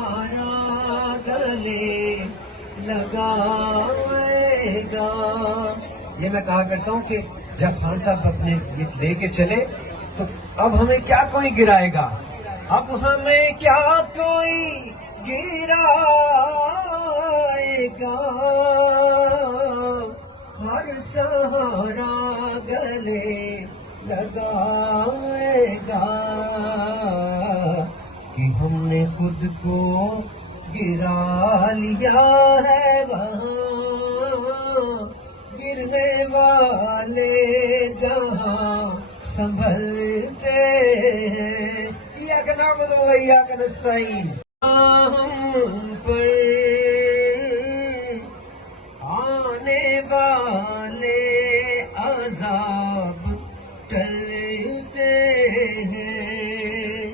سہارا گلے لگائے گا. یہ میں کہا کرتا ہوں کہ جب خان صاحب اپنے گیت لے کے چلے تو اب ہمیں کیا کوئی گرائے گا, اب ہمیں کیا کوئی گرائے گا. ہر سہارا گلے لگائے گا کہ ہم نے خود کو گرا لیا ہے وہاں گرنے والے جہاں سنبھلتے ہیں. ایاک نعبد و ایاک نستعین. ہم پر آنے والے عذاب ٹلتے ہیں,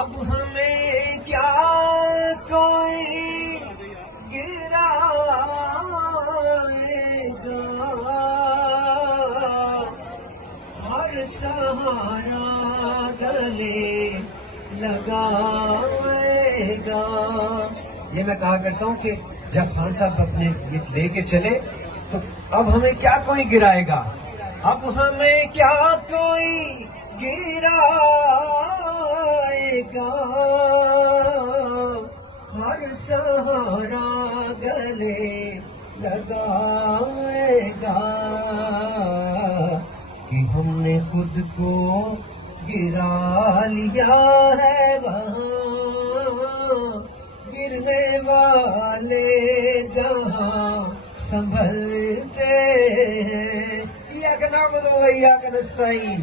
اب ہمیں کیا کوئی گرائے گا. ہر سہارا گلے لگائے گا. یہ میں کہا کرتا ہوں کہ جب خان صاحب اپنے گیت لے کے چلے تو اب ہمیں کیا کوئی گرائے گا, اب ہمیں کیا کوئی گرائے گا. ہر سہارا گلے لگائے گا کہ ہم نے خود کو گرا لیا ہے وہاں گرنے والے جہاں سنبھلتے ہیں. ایاک نعبد و ایاک نستعین.